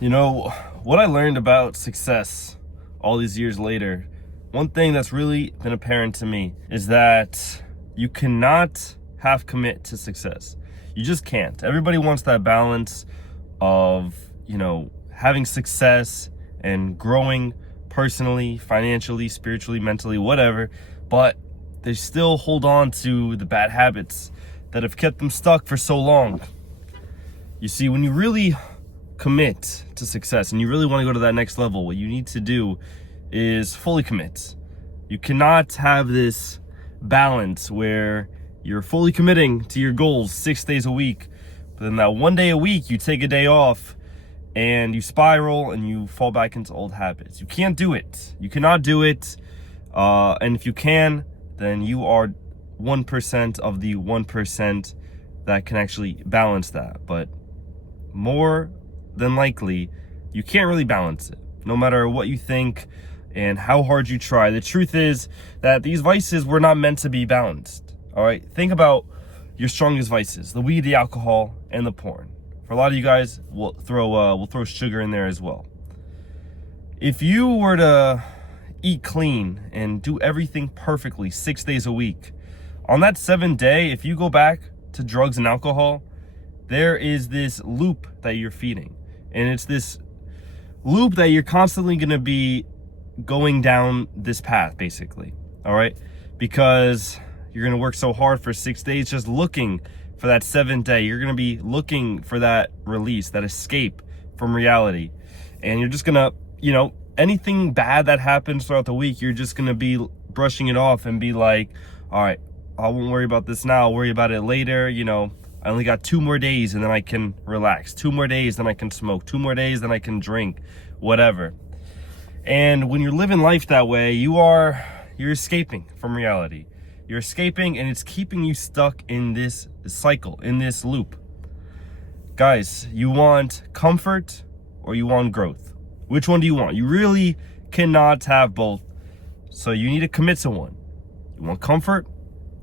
You know, what I learned about success all these years later, one thing that's really been apparent to me is that you cannot half commit to success. You just can't. Everybody wants that balance of, having success and growing personally, financially, spiritually, mentally, whatever, but they still hold on to the bad habits that have kept them stuck for so long. You see, when you really commit to success and you really want to go to that next level, what you need to do is fully commit. You cannot have this balance where you're fully committing to your goals 6 days a week, but then that one day a week you take a day off and you spiral and you fall back into old habits. You can't do it. You cannot do it. And if you can, then you are 1% of the 1% that can actually balance that. But more than likely, you can't really balance it, no matter what you think and how hard you try. The truth is that these vices were not meant to be balanced. All right, think about your strongest vices: the weed, the alcohol, and the porn. For a lot of you guys, we'll throw sugar in there as well. If you were to eat clean and do everything perfectly 6 days a week, on that 7th day, if you go back to drugs and alcohol, there is this loop that you're feeding. And it's this loop that you're constantly going to be going down this path, basically. All right? Because you're going to work so hard for 6 days just looking for that 7th day. You're going to be looking for that release, that escape from reality. And you're just going to, anything bad that happens throughout the week, you're just going to be brushing it off and be like, all right, I won't worry about this now. I'll worry about it later. I only got 2 more days and then I can relax. 2 more days, then I can smoke. 2 more days, then I can drink, whatever. And when you're living life that way, you're escaping from reality. You're escaping, and it's keeping you stuck in this cycle, in this loop. Guys, you want comfort or you want growth? Which one do you want? You really cannot have both. So you need to commit to one. You want comfort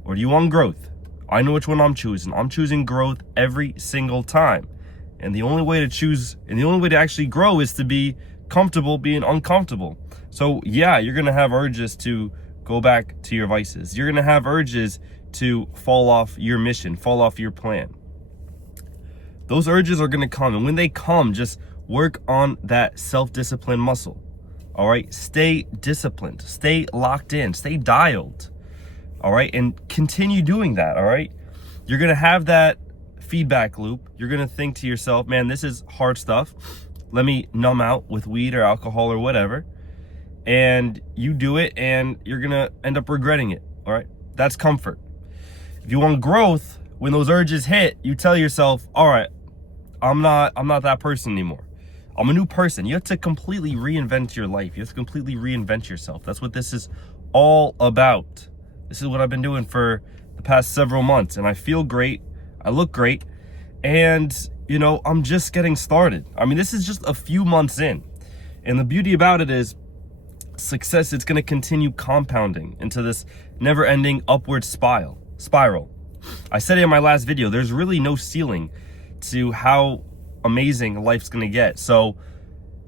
or do you want growth? I know which one I'm choosing. I'm choosing growth every single time. And the only way to actually grow is to be comfortable being uncomfortable. So yeah, you're going to have urges to go back to your vices. You're going to have urges to fall off your mission, fall off your plan. Those urges are going to come. And when they come, just work on that self-discipline muscle. All right. Stay disciplined, stay locked in, stay dialed. All right. And continue doing that. All right. You're going to have that feedback loop. You're going to think to yourself, man, this is hard stuff. Let me numb out with weed or alcohol or whatever. And you do it and you're going to end up regretting it. All right. That's comfort. If you want growth, when those urges hit, you tell yourself, all right, I'm not that person anymore. I'm a new person. You have to completely reinvent your life. You have to completely reinvent yourself. That's what this is all about. This is what I've been doing for the past several months, and I feel great. I look great. And, I'm just getting started. I mean, this is just a few months in. And the beauty about it is success, it's going to continue compounding into this never-ending upward spiral. I said it in my last video, there's really no ceiling to how amazing life's going to get. So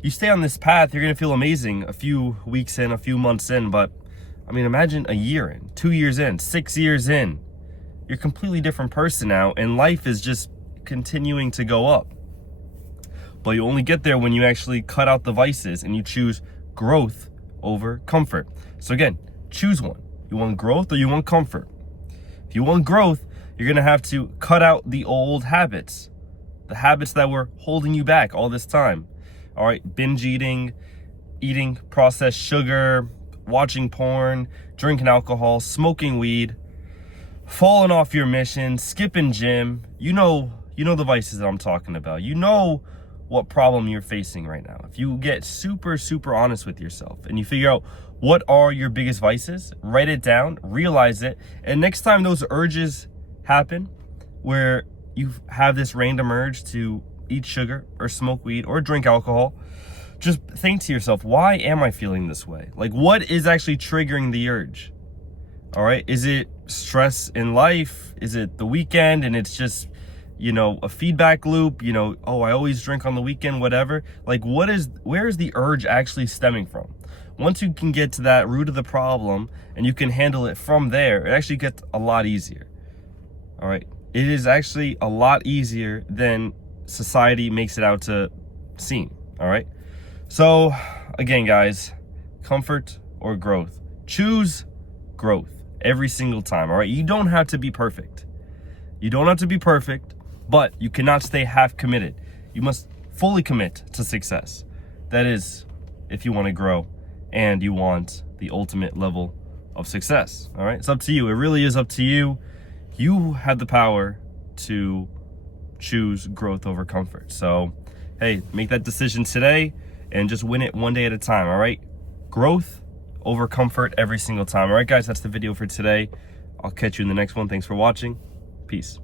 you stay on this path, you're going to feel amazing a few weeks in, a few months in, but imagine a year in, 2 years in, 6 years in. You're a completely different person now, and life is just continuing to go up. But you only get there when you actually cut out the vices and you choose growth over comfort. So again, choose one. You want growth or you want comfort? If you want growth, you're going to have to cut out the old habits, the habits that were holding you back all this time. All right, binge eating processed sugar, watching porn, drinking alcohol, smoking weed, falling off your mission, skipping gym. You know the vices that I'm talking about. You know what problem you're facing right now. If you get super, super honest with yourself and you figure out what are your biggest vices, write it down, realize it, and next time those urges happen where you have this random urge to eat sugar or smoke weed or drink alcohol, just think to yourself, why am I feeling this way? Like, what is actually triggering the urge? All right. Is it stress in life? Is it the weekend and it's just a feedback loop, oh, I always drink on the weekend, whatever. Like, where is the urge actually stemming from? Once you can get to that root of the problem and you can handle it from there, it actually gets a lot easier. All right. It is actually a lot easier than society makes it out to seem. All right. So again, guys, comfort or growth. Choose growth every single time. All right. You don't have to be perfect. You don't have to be perfect, but you cannot stay half committed. You must fully commit to success. That is, if you want to grow and you want the ultimate level of success. All right. It's up to you. It really is up to you. You have the power to choose growth over comfort. So, hey, make that decision today and just win it one day at a time. All right. Growth over comfort every single time. All right, guys, that's the video for today. I'll catch you in the next one. Thanks for watching. Peace.